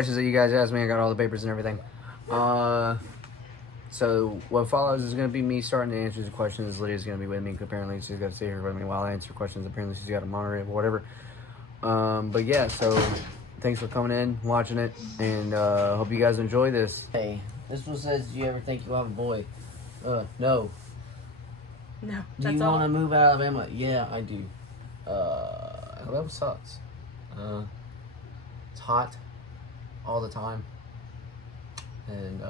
questions that you guys asked me. I got all the papers and everything. So what follows is going to be me starting to answer the questions. Lydia's going to be with me. Apparently, she's got to stay here with me while I answer questions. Apparently, she's got to monitor it or whatever. But yeah, so thanks for coming in, watching it, and hope you guys enjoy this. Hey, this one says, "Do you ever think you'll have a boy?" No. No. Do you want to move out of Alabama? Yeah, I do. Alabama sucks. It's hot all the time, and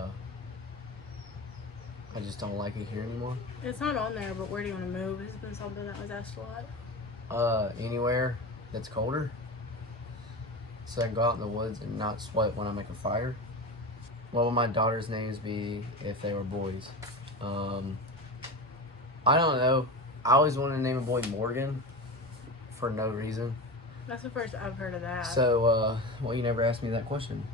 I just don't like it here anymore. It's not on there, but where do you want to move? It's been something that was asked a lot. Anywhere that's colder, so I can go out in the woods and not sweat when I make a fire. What would my daughter's names be if they were boys? I don't know. I always wanted to name a boy Morgan for no reason. That's the first I've heard of that. So, well, you never asked me that question.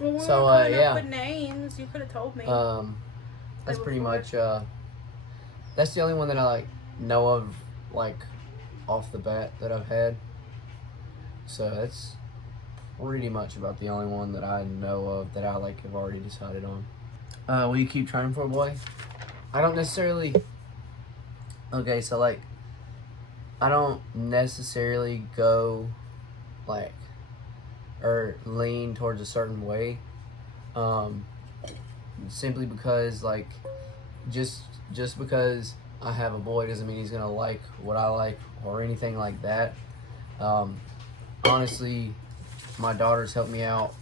Well, So, yeah. With names, you could have told me. That's pretty much, that's the only one that I, like, know of, like, off the bat that I've had. So, that's pretty much about the only one that I know of that I, like, have already decided on. Will you keep trying for a boy? I don't necessarily... Okay, so, like, I don't necessarily go, like, or lean towards a certain way. Simply because, like, just because I have a boy doesn't mean he's gonna like what I like or anything like that. Honestly, my daughters help me out.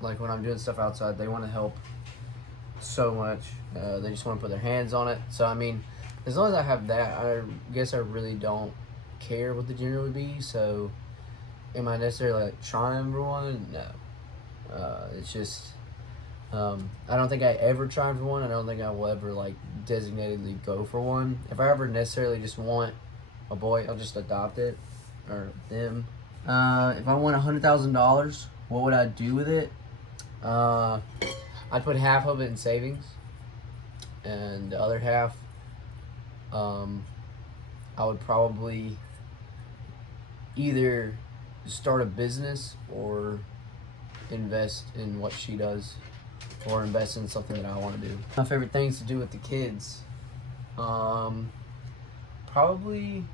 Like, when I'm doing stuff outside, they want to help so much. They just want to put their hands on it. So, I mean, as long as I have that, I guess I really don't care what the gender would be. So, am I necessarily, like, trying for one? No. It's just... I don't think I ever tried for one. I don't think I will ever, like, designatedly go for one. If I ever necessarily just want a boy, I'll just adopt it, or them. If I won $100,000, what would I do with it? I'd put half of it in savings, and the other half, I would probably either start a business or invest in what she does, or invest in something that I want to do. My favorite things to do with the kids, probably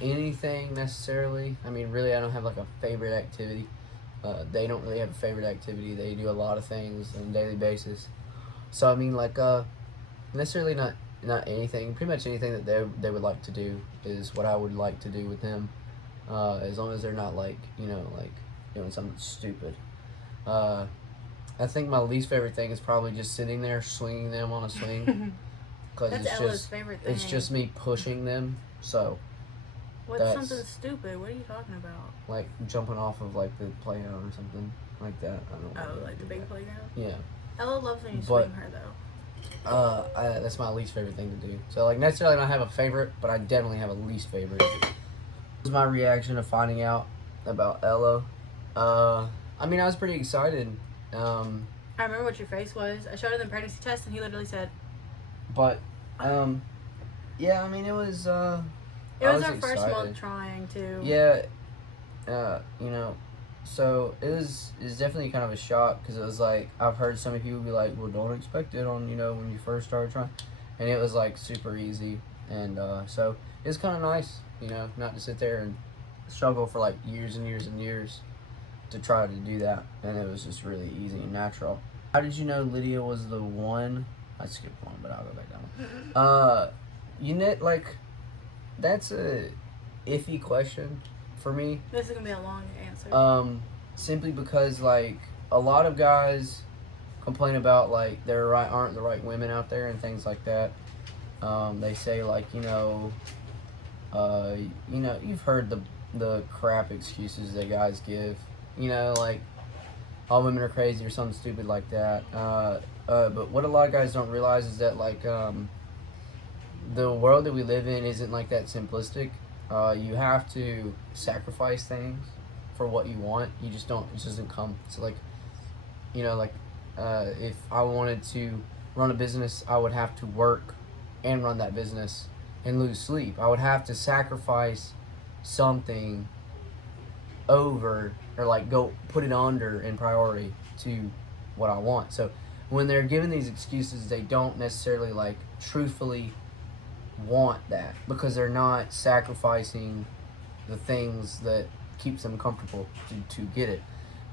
anything necessarily. I mean, really, I don't have like a favorite activity. They don't really have a favorite activity. They do a lot of things on a daily basis. So I mean, like, necessarily not anything. Pretty much anything that they would like to do is what I would like to do with them, as long as they're not, like, you know, like doing something stupid. I think my least favorite thing is probably just sitting there swinging them on a swing, because it's just me pushing them. So what's something stupid? What are you talking about? Like jumping off of, like, the playground or something like that. I don't know. Oh, like the big playground? Yeah. Ella loves when you swing her, though. That's my least favorite thing to do. So, like, necessarily I don't have a favorite, but I definitely have a least favorite. This is my reaction to finding out about Ella. I mean, I was pretty excited. I remember what your face was. I showed him the pregnancy test, and he literally said... But, yeah, I mean, it was, It was our first month trying to... Yeah, you know, so it's definitely kind of a shock, because it was like, I've heard so many people be like, well, don't expect it on, you know, when you first started trying. And it was, like, super easy. And, so it was kind of nice, you know, not to sit there and struggle for, like, years and years and years to try to do that. And it was just really easy and natural. How did you know Lydia was the one? I skipped one, but I'll go back down. You know, like, that's a iffy question for me. This is gonna be a long answer. Simply because, like, a lot of guys complain about, like, there aren't the right women out there and things like that. They say, like, you know, you've heard the crap excuses that guys give. You know, like, all women are crazy or something stupid like that. But what a lot of guys don't realize is that, like, the world that we live in isn't, like, that simplistic. You have to sacrifice things for what you want. You just don't, it doesn't come. So, like, you know, like, if I wanted to run a business, I would have to work and run that business and lose sleep. I would have to sacrifice something over or like go put it under in priority to what I want. So when they're giving these excuses, they don't necessarily like truthfully want that because they're not sacrificing the things that keeps them comfortable to get it.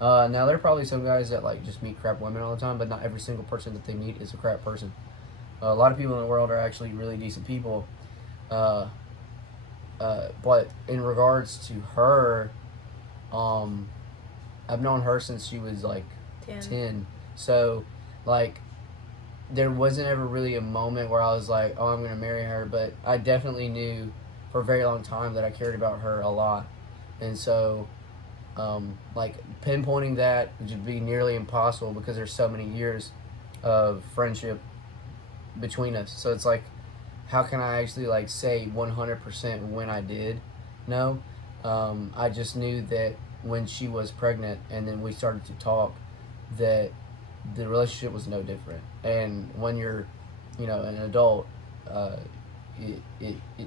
Now there are probably some guys that like just meet crap women all the time, but not every single person that they meet is a crap person. A lot of people in the world are actually really decent people. But in regards to her, I've known her since she was like 10. So, like, there wasn't ever really a moment where I was like, oh, I'm going to marry her. But I definitely knew for a very long time that I cared about her a lot. And so, like, pinpointing that would be nearly impossible because there's so many years of friendship between us. So it's like, how can I actually like say 100% when I did? No, I just knew that when she was pregnant and then we started to talk, that the relationship was no different. And when you're, an adult, it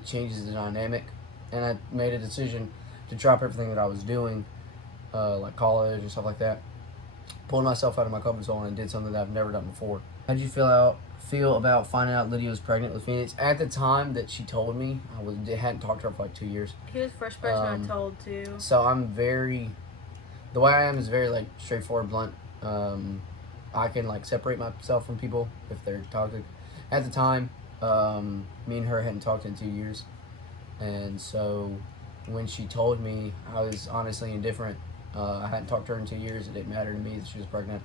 changes the dynamic. And I made a decision to drop everything that I was doing, like college and stuff like that, pulled myself out of my comfort zone and did something that I've never done before. How'd you feel about finding out Lydia was pregnant with Phoenix? At the time that she told me, I hadn't talked to her for like 2 years. He was the first person I told too. So the way I am is very like straightforward, blunt. I can like separate myself from people if they're toxic. At the time, me and her hadn't talked in 2 years, and so when she told me, I was honestly indifferent. I hadn't talked to her in 2 years. It didn't matter to me that she was pregnant.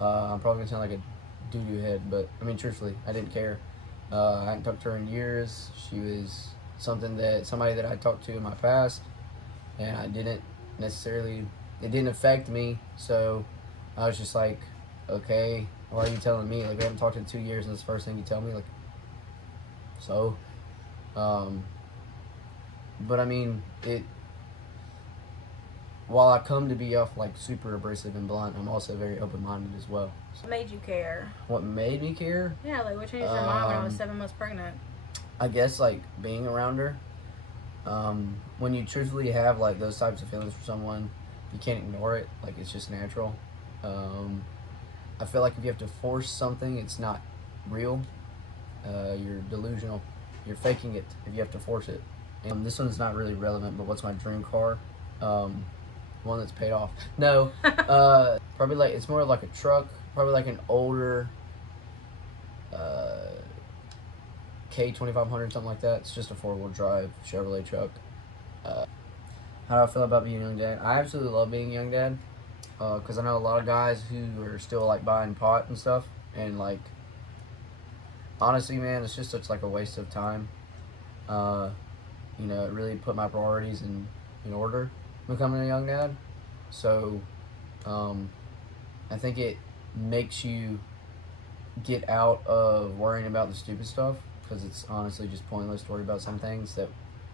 I'm probably gonna sound like a doo-doo head, but I mean truthfully, I didn't care. I hadn't talked to her in years. She was somebody that I talked to in my past, and I didn't necessarily. It didn't affect me, so I was just like, okay, why are you telling me? Like, we haven't talked in 2 years, and that's the first thing you tell me. Like, so, but I mean, while I come to be off like super abrasive and blunt, I'm also very open-minded as well. What made you care? What made me care? Yeah, like what changed your mind when I was 7 months pregnant? I guess like being around her. When you truthfully have like those types of feelings for someone, you can't ignore it. Like, it's just natural. I feel like if you have to force something, it's not real. You're delusional. You're faking it if you have to force it. And this one's not really relevant, but what's my dream car? One that's paid off. No, probably like, it's more like a truck. Probably like an older K2500, something like that. It's just a 4-wheel drive Chevrolet truck. How do I feel about being a young dad? I absolutely love being a young dad, because I know a lot of guys who are still like buying pot and stuff, and like, honestly, man, it's just such like a waste of time. It really put my priorities in order becoming a young dad. So I think it makes you get out of worrying about the stupid stuff, because it's honestly just pointless to worry about some things that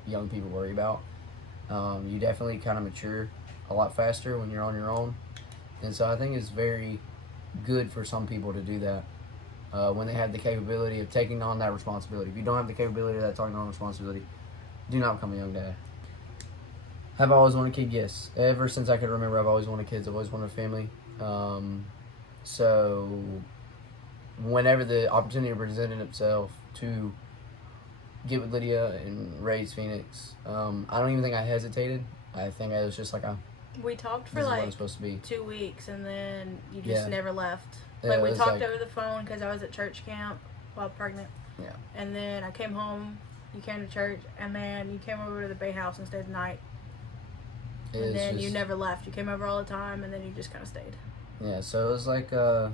young people worry about. You definitely kind of mature a lot faster when you're on your own, and so I think it's very good for some people to do that when they have the capability of taking on that responsibility. If you don't have the capability of that taking on responsibility, do not become a young dad. Have I always wanted a kid? Yes. Ever since I could remember, I've always wanted kids. I've always wanted a family. So whenever the opportunity presented itself to get with Lydia and raise Phoenix, I don't even think I hesitated. I think I was just like, we talked for this is what like it's supposed to be. 2 weeks, and then you just Yeah. never left. Yeah, Like, it we was talked like- over the phone because I was at church camp while pregnant. Yeah. And then I came home, you came to church, and then you came over to the Bay House and stayed the night. And It's then you just- never left. You came over all the time, and then you just kind of stayed. Yeah, so it was like, I've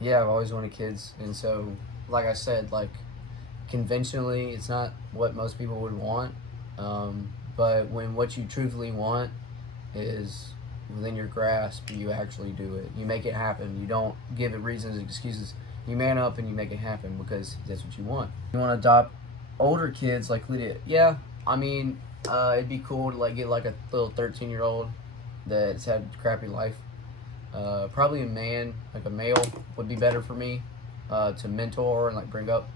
always wanted kids, and so, like I said, like, conventionally, it's not what most people would want, but when what you truthfully want is within your grasp, you actually do it. You make it happen. You don't give it reasons and excuses. You man up and you make it happen because that's what you want. You want to adopt older kids like Lydia? Yeah, I mean, it'd be cool to like get like a little 13-year-old that's had a crappy life. Probably a man, like a male, would be better for me to mentor and like bring up,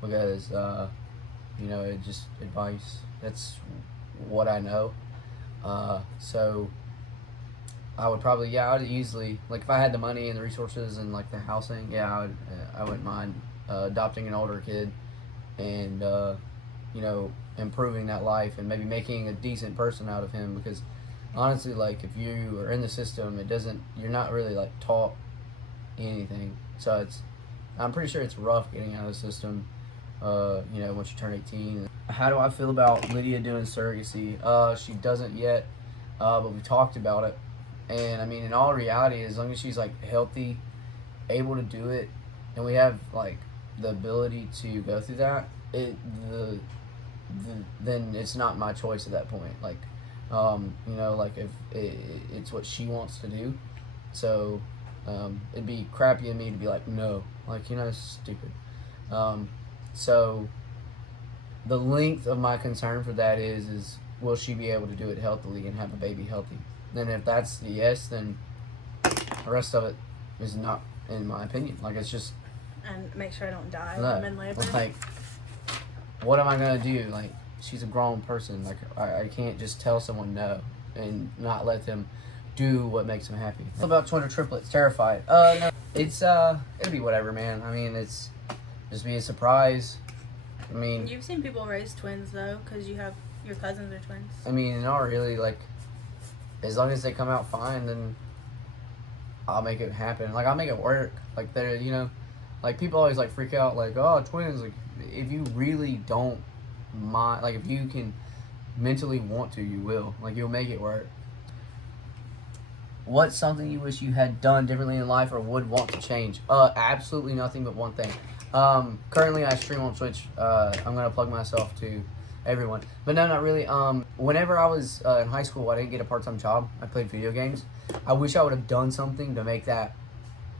because it just advice. That's what I know. So I would probably, yeah, I would easily, like, if I had the money and the resources and like the housing, yeah, I wouldn't mind adopting an older kid and you know, improving that life and maybe making a decent person out of him. Because honestly, like, if you are in the system, it doesn't, you're not really like taught anything. So I'm pretty sure it's rough getting out of the system. You know, once you turn 18. How do I feel about Lydia doing surrogacy? She doesn't yet, but we talked about it. And I mean, in all reality, as long as she's like healthy, able to do it, and we have like the ability to go through that, then it's not my choice at that point. Like, you know, like if it's what she wants to do, so it'd be crappy of me to be like, no, like, you know, it's stupid. Um, so the length of my concern for that is will she be able to do it healthily and have a baby healthy? Then if that's the yes, then the rest of it is not, in my opinion. Like, it's just And make sure I don't die no. while I'm in labor. Like, what am I gonna do? Like, she's a grown person. Like, I can't just tell someone no and not let them do what makes them happy. What about twin or triplets? Terrified. No. It's it'll be whatever, man. I mean, it's just be a surprise. I mean, You've seen people raise twins though, because you have your cousins are twins. I mean, not really. Like, as long as they come out fine, then I'll make it happen. Like, I'll make it work. Like, they're, you know, like, people always like freak out. Like, oh, twins. Like, if you really don't mind, like, if you can mentally want to, you will. Like, you'll make it work. What's something you wish you had done differently in life or would want to change? Absolutely nothing but one thing. Currently I stream on Twitch. I'm gonna plug myself to everyone, but no, not really. Whenever I was in high school, I didn't get a part-time job. I played video games. I wish I would have done something to make that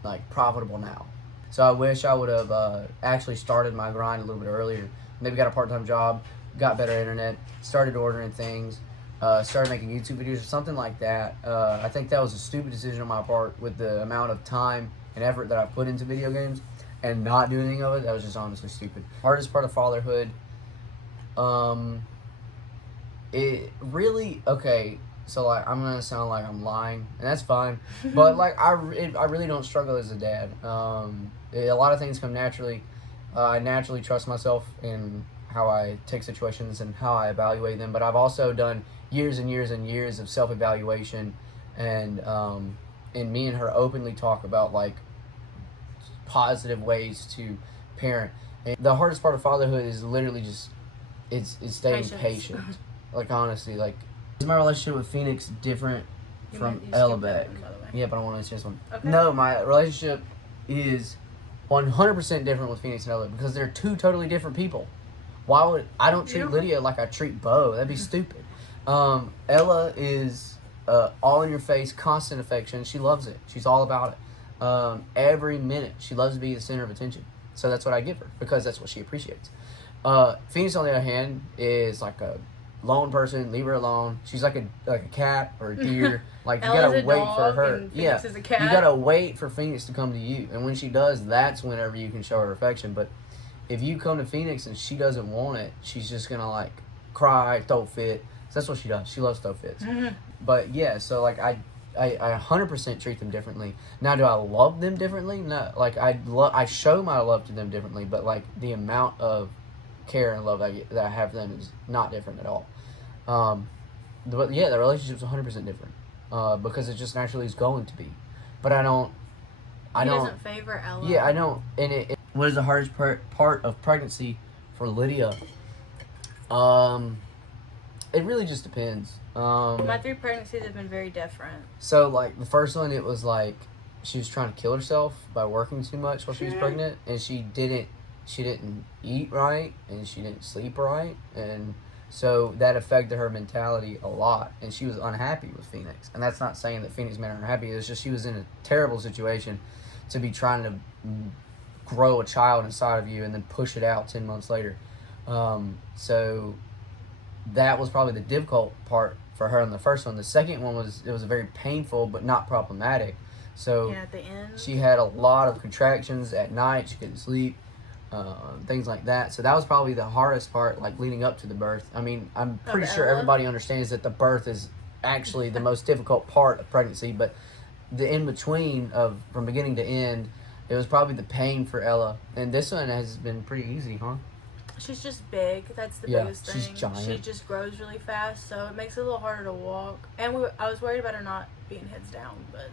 like profitable now. So I wish I would have actually started my grind a little bit earlier. Maybe got a part-time job, got better internet, started ordering things, started making YouTube videos or something like that. I think that was a stupid decision on my part with the amount of time and effort that I put into video games and not do anything of it. That was just honestly stupid. Hardest part of fatherhood, it really, okay, so like I'm gonna sound like I'm lying, and that's fine, but like I really don't struggle as a dad. A lot of things come naturally. I naturally trust myself in how I take situations and how I evaluate them, but I've also done years and years and years of self-evaluation, and me and her openly talk about like positive ways to parent. And the hardest part of fatherhood is literally just it's staying Patience. patient. Like, honestly, like, is my relationship with Phoenix different You from skipped Ella that Beck? one, by the way. Yeah, but I want to answer this one. Okay. No, my relationship is 100% different with Phoenix and Ella because they're two totally different people. Why would I don't treat You don't- Lydia like I treat Bo? That'd be stupid. Ella is all in your face, constant affection. She loves it. She's all about it. Every minute, she loves to be the center of attention. So that's what I give her because that's what she appreciates. Phoenix, on the other hand, is like a lone person. Leave her alone. She's like a cat or a deer. Like, you Ella's gotta a wait dog for her. and Phoenix is a cat. You gotta wait for Phoenix to come to you, and when she does, that's whenever you can show her affection. But if you come to Phoenix and she doesn't want it, she's just gonna like cry, throw a fit. So that's what she does. She loves throw fits. But yeah, so like I 100% treat them differently. Now, do I love them differently? No. Like, I show my love to them differently, but like the amount of care and love that I have for them is not different at all. But yeah, the relationship's 100% different because it just naturally is going to be. But I don't. He doesn't favor Ella. Yeah, I don't. And what is the hardest part of pregnancy for Lydia? It really just depends. My 3 pregnancies have been very different. So, like, the first one, it was like she was trying to kill herself by working too much while she was pregnant, and she didn't eat right, and she didn't sleep right, and so that affected her mentality a lot, and she was unhappy with Phoenix. And that's not saying that Phoenix made her unhappy. It's just she was in a terrible situation to be trying to grow a child inside of you and then push it out 10 months later. So that was probably the difficult part for her in the first one. The second one was very painful but not problematic. So Yeah, at the end. she had a lot of contractions at night. She couldn't sleep, things like that. So that was probably the hardest part, like leading up to the birth. I mean, I'm pretty sure Ella? everybody understands that the birth is actually the most difficult part of pregnancy, but the in between of from beginning to end, it was probably the pain for Ella. And this one has been pretty easy, huh? She's just big. That's the Yeah, biggest thing. she's giant. She just grows really fast, so it makes it a little harder to walk. And I was worried about her not being heads down, but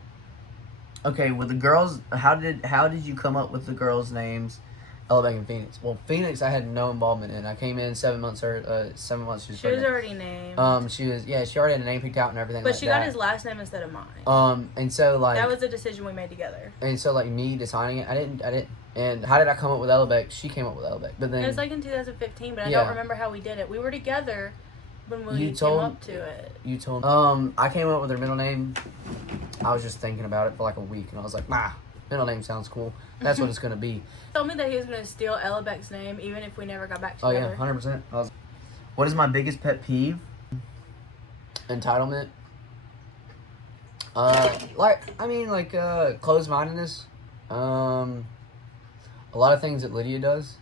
Okay, with the girls, how did you come up with the girls' names, Ella, Beck, and Phoenix? Well, Phoenix, I had no involvement in. I came in 7 months. 7 months. She was she was pregnant. already named. She already had a name picked out and everything. But like she that. got his last name instead of mine. And so like That was a decision we made together. and so like me deciding it, I didn't. And how did I come up with Ella Beck? She came up with Ella Beck, but then It was like in 2015, but I Yeah. don't remember how we did it. We were together when we You came told- up to it. you told. I came up with her middle name. I was just thinking about it for like a week, and I was like, middle name sounds cool. That's what it's gonna be. He told me that he was going to steal Ella Beck's name even if we never got back Oh together. yeah, 100%. What is my biggest pet peeve? Entitlement. Closed-mindedness. A lot of things that Lydia does.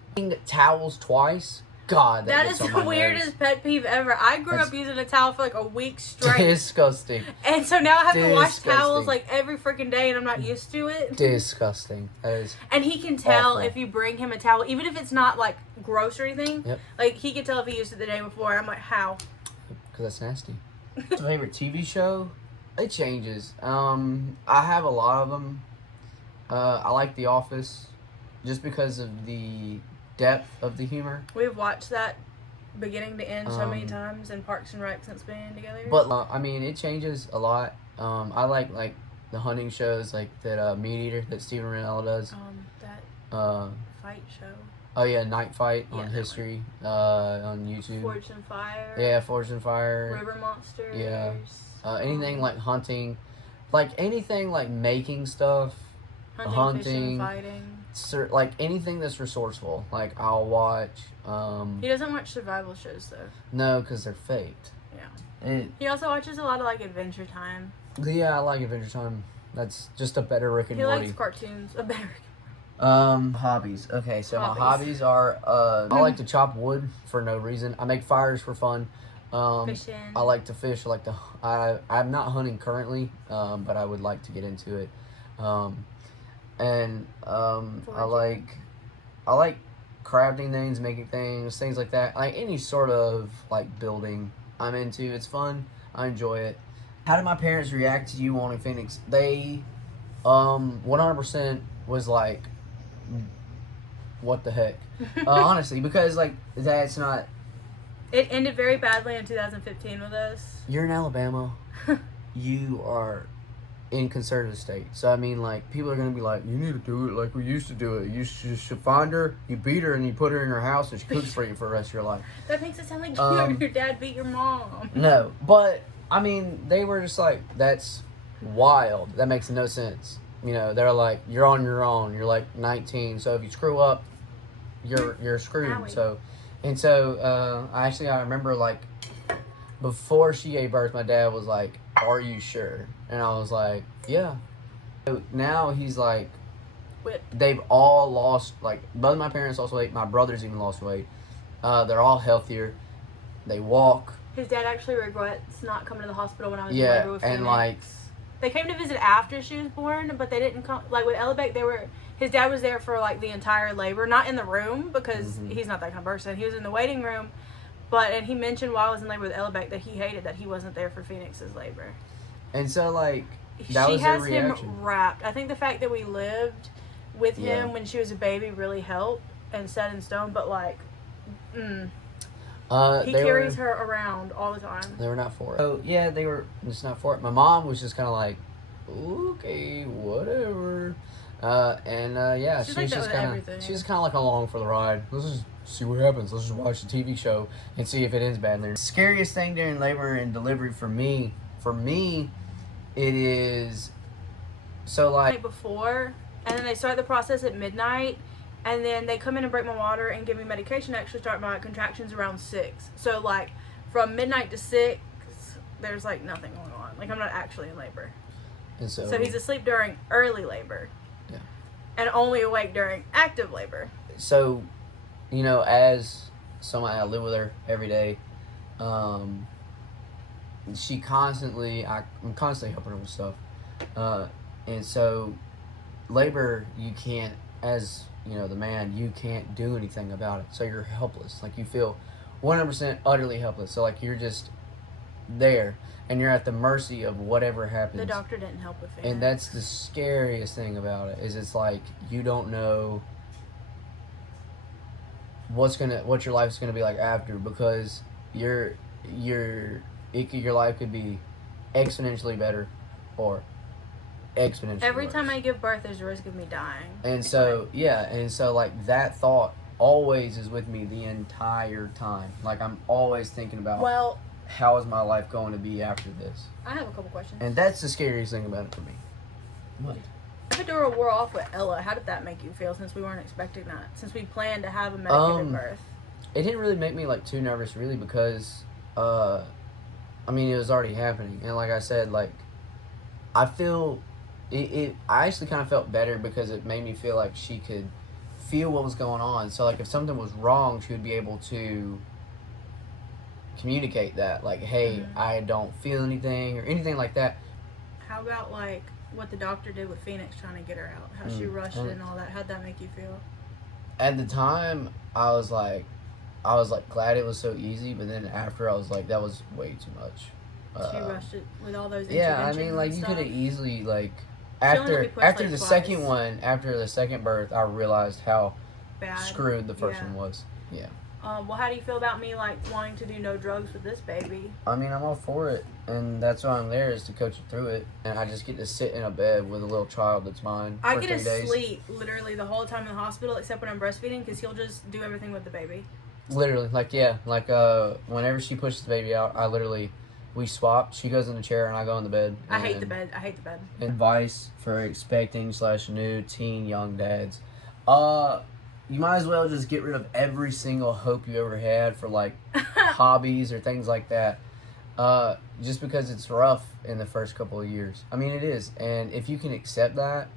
Towels twice. God, That gets is on the my weirdest nerves. pet peeve ever. I grew That's- up using a towel for like a week straight. Disgusting. And so now I have to wash Disgusting. towels like every freaking day and I'm not used to it. Disgusting. That is. And he can tell Awful. if you bring him a towel, even if it's not like gross or anything. Yep. Like he can tell if he used it the day before. I'm like, how? Because that's nasty. What's my favorite TV show? It changes. I have a lot of them. I like The Office, just because of the depth of the humor. We've watched that beginning to end so many Um, times in Parks and Rec since being together. But it changes a lot. I like the hunting shows like that Meat Eater that Steven Rinella does. That fight show, Oh yeah, Night Fight Yeah, on that History on YouTube. Forged in Fire. Yeah, Forged in Fire. River Monsters. Yeah. Anything like hunting, like anything like making stuff. hunting, hunting. fishing, fighting. Like anything that's resourceful. Like I'll watch. He doesn't watch survival shows though. No, because they're faked. Yeah. He also watches a lot of like Adventure Time. Yeah, I like Adventure Time. That's just a better Rick and He Morty. likes cartoons. A better. Hobbies. Okay, so my hobbies are I like to chop wood for no reason. I make fires for fun. Fishing. I like to fish. I'm not hunting currently, but I would like to get into it. I like crafting things, making things like that. Like any sort of like building, I'm into. It's fun. I enjoy it. How did my parents react to you wanting Phoenix? They 100% was like, what the heck? Honestly, because like that's not. It ended very badly in 2015 with us. You're in Alabama. You are in conservative state. So I mean, like, people are gonna be like, you need to do it like we used to do it. You should find her, you beat her, and you put her in her house, and she cooks for you for the rest of your life. That makes it sound like your dad beat your mom. No, but I mean, they were just like, that's wild. That makes no sense. You know, they're like, you're on your own. You're like 19, so if you screw up, you're screwed. Owie. I remember like before she gave birth, my dad was like, "Are you sure?" And I was like, "Yeah." So now he's like, Whipped. they've all lost. Like both my parents lost weight. My brothers even lost weight. They're all healthier. They walk. His dad actually regrets not coming to the hospital when I was in Yeah, labor with and Phoenix. like. They came to visit after she was born, but they didn't come. Like with Ella Beck, his dad was there for like the entire labor, not in the room because he's not that kind of person. He was in the waiting room, and he mentioned while I was in labor with Ella Beck that he hated that he wasn't there for Phoenix's labor. And so like that She was their has him reaction. wrapped. I think the fact that we lived with Yeah. him when she was a baby really helped and set in stone. But like, he They carries were, her around all the time. They were not for it. So yeah, they were just not for it. My mom was just kind of like, okay, whatever. Yeah, She's she like was that just with kind everything. of, she's kind of like along for the ride. Let's just see what happens. Let's just watch the TV show and see if it ends bad. The scariest thing during labor and delivery for me, it is. So like, Night before, and then they start the process at midnight, and then they come in and break my water and give me medication to actually start my contractions around 6. So like from midnight to 6, there's like nothing going on. Like I'm not actually in labor. and So he's asleep during early labor. Yeah. And only awake during active labor. So, you know, as somebody I live with her every day, she constantly, I'm constantly helping her with stuff. And so labor, you can't, as you know, the man, you can't do anything about it. So you're helpless. Like you feel 100% utterly helpless. So like you're just there, and you're at the mercy of whatever happens. The doctor didn't help with Phoenix. And that's the scariest thing about it, is it's like you don't know what your life's gonna be like after, because your life could be exponentially better or exponentially Every worse. time I give birth, there's a risk of me dying. And so like that thought always is with me the entire time. Like I'm always thinking about, Well, how is my life going to be after this? I have a couple questions. And that's the scariest thing about it for me. What? Epidural wore off with Ella. How did that make you feel, since we weren't expecting that? Since we planned to have a medicated birth. It didn't really make me like too nervous, really, because I mean, it was already happening, and like I said, like I feel it. I actually kind of felt better because it made me feel like she could feel what was going on. So like if something was wrong, she would be able to communicate that, like, hey, I don't feel anything or anything like that. How about like what the doctor did with Phoenix trying to get her out? How she rushed it and all that. How'd that make you feel? At the time, I was like glad it was so easy, but then after I was like, that was way too much. She rushed it with all those Yeah, I interventions mean, like and you stuff. could have easily like only after be pushed, after like, the twice. second one, after the second birth, I realized how Bad. screwed the first Yeah. one was. Yeah. Well, how do you feel about me like wanting to do no drugs with this baby? I mean, I'm all for it, and that's why I'm there, is to coach it through it. And I just get to sit in a bed with a little child that's mine I for get 3 to days. sleep literally the whole time in the hospital, except when I'm breastfeeding, because he'll just do everything with the baby. Literally, like, yeah, like whenever she pushes the baby out, we swap. She goes in the chair and I go in the bed. I hate the bed. Advice for expecting / new teen young dads. You might as well just get rid of every single hope you ever had for like hobbies or things like that. Just because it's rough in the first couple of years. I mean, it is. And if you can accept that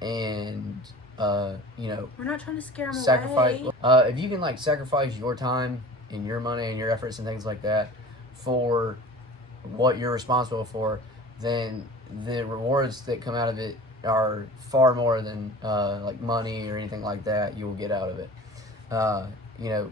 and you know, We're not trying to scare him sacrifice away. if you can like sacrifice your time and your money and your efforts and things like that for what you're responsible for, then the rewards that come out of it are far more than like money or anything like that you will get out of it. You know,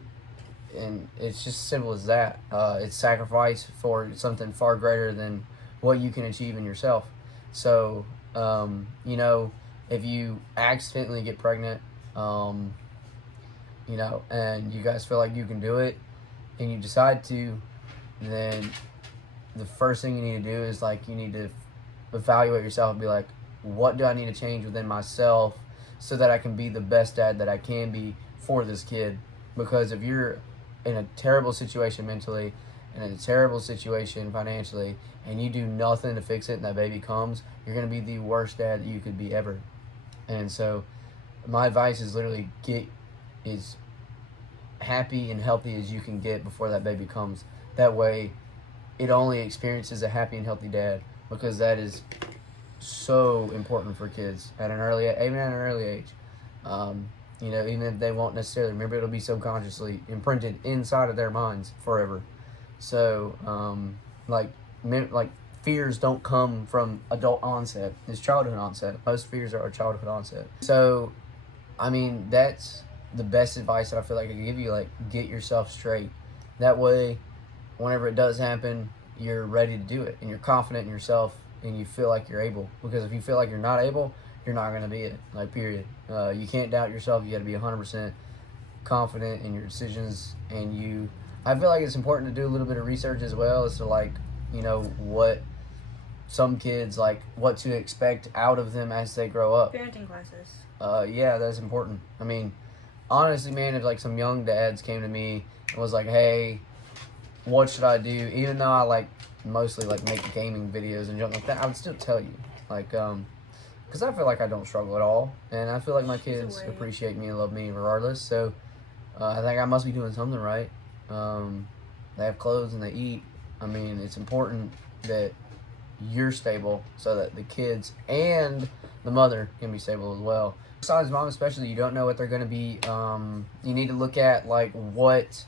and it's just simple as that. It's sacrifice for something far greater than what you can achieve in yourself. So you know, if you accidentally get pregnant, you know, and you guys feel like you can do it and you decide to, then the first thing you need to do is like you need to evaluate yourself and be like, what do I need to change within myself so that I can be the best dad that I can be for this kid? Because if you're in a terrible situation mentally and in a terrible situation financially and you do nothing to fix it and that baby comes, you're going to be the worst dad that you could be ever. And so my advice is literally get as happy and healthy as you can get before that baby comes. That way it only experiences a happy and healthy dad, because that is so important for kids at an early age. You know, even if they won't necessarily remember, it'll be subconsciously imprinted inside of their minds forever. So like fears don't come from adult onset. It's childhood onset. Most fears are childhood onset. So I mean, that's the best advice that I feel like I can give you. Like, get yourself straight. That way whenever it does happen, you're ready to do it and you're confident in yourself and you feel like you're able. Because if you feel like you're not able, you're not going to be it. Like, period. You can't doubt yourself. You got to be 100% confident in your decisions. And I feel like it's important to do a little bit of research as well as to, like, you know, what some kids, like, what to expect out of them as they grow up. Parenting classes. Yeah, that's important. I mean, honestly, man, if like some young dads came to me and was like, hey, what should I do? Even though I like mostly like make gaming videos and junk like that, I would still tell you, like, because I feel like I don't struggle at all, and I feel like my kids appreciate me and love me regardless. So I think I must be doing something right. They have clothes and they eat. I mean, it's important that you're stable so that the kids and the mother can be stable as well. Besides mom, especially, you don't know what they're going to be. You need to look at like what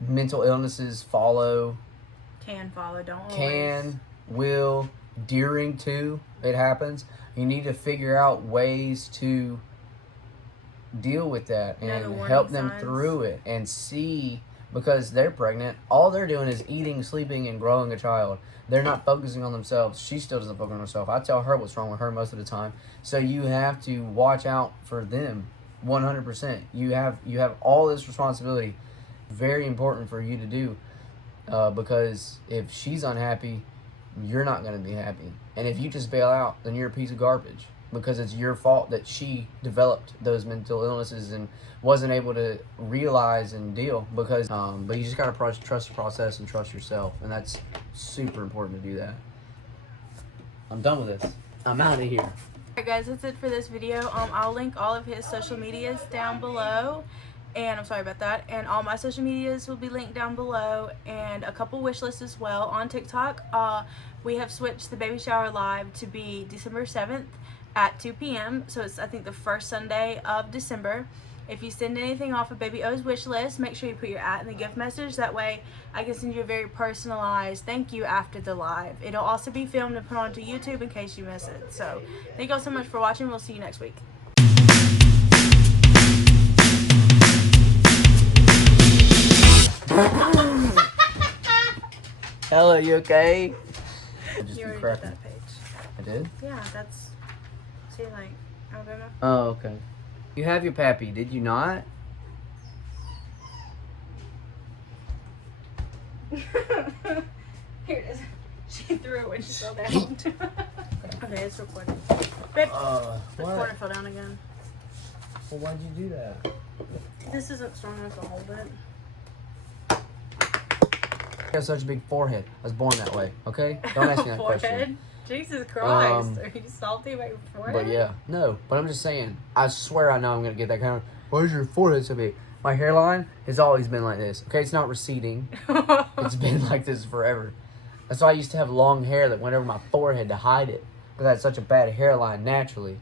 mental illnesses follow Can follow, don't always. Can, will, during too, it happens. You need to figure out ways to deal with that Know the and warning help them signs. through it and see, because they're pregnant, all they're doing is eating, sleeping, and growing a child. They're not focusing on themselves. She still doesn't focus on herself. I tell her what's wrong with her most of the time. So you have to watch out for them 100%. You have all this responsibility. Very important for you to do, because if she's unhappy, you're not going to be happy. And if you just bail out, then you're a piece of garbage, because it's your fault that she developed those mental illnesses and wasn't able to realize and deal. Because but you just got to trust the process and trust yourself, and that's super important to do that. I'm done with this. I'm out of here. Alright guys, that's it for this video. I'll link all of his social medias down below, and I'm sorry about that, and all my social medias will be linked down below, and a couple wish lists as well. On TikTok, we have switched the baby shower live to be December 7th at 2 p.m. so it's, I think, the first Sunday of December. If you send anything off of Baby O's wish list, make sure you put your @ in the gift message. That way I can send you a very personalized thank you after the live. It'll also be filmed and put onto YouTube in case you miss it. So thank you all so much for watching. We'll see you next week. Hello, you okay? I just You be already did cracking. that page. I did? Yeah, that's, see, like, Alabama. Oh, okay. You have your pappy, did you not? Here it is. She threw it when she fell down. Okay, it's recording. Babe, the corner What? fell down again. Well, why'd you do that? This isn't strong enough to hold it. I have such a big forehead. I was born that way, okay? Don't ask me that question. Forehead? Jesus Christ. Um, Are you salty about your forehead? But yeah, no. But I'm just saying, I swear I know I'm going to get that kind of, why is your forehead so big? My hairline has always been like this, okay? It's not receding. It's been like this forever. That's why I used to have long hair that went over my forehead to hide it, because I had such a bad hairline naturally.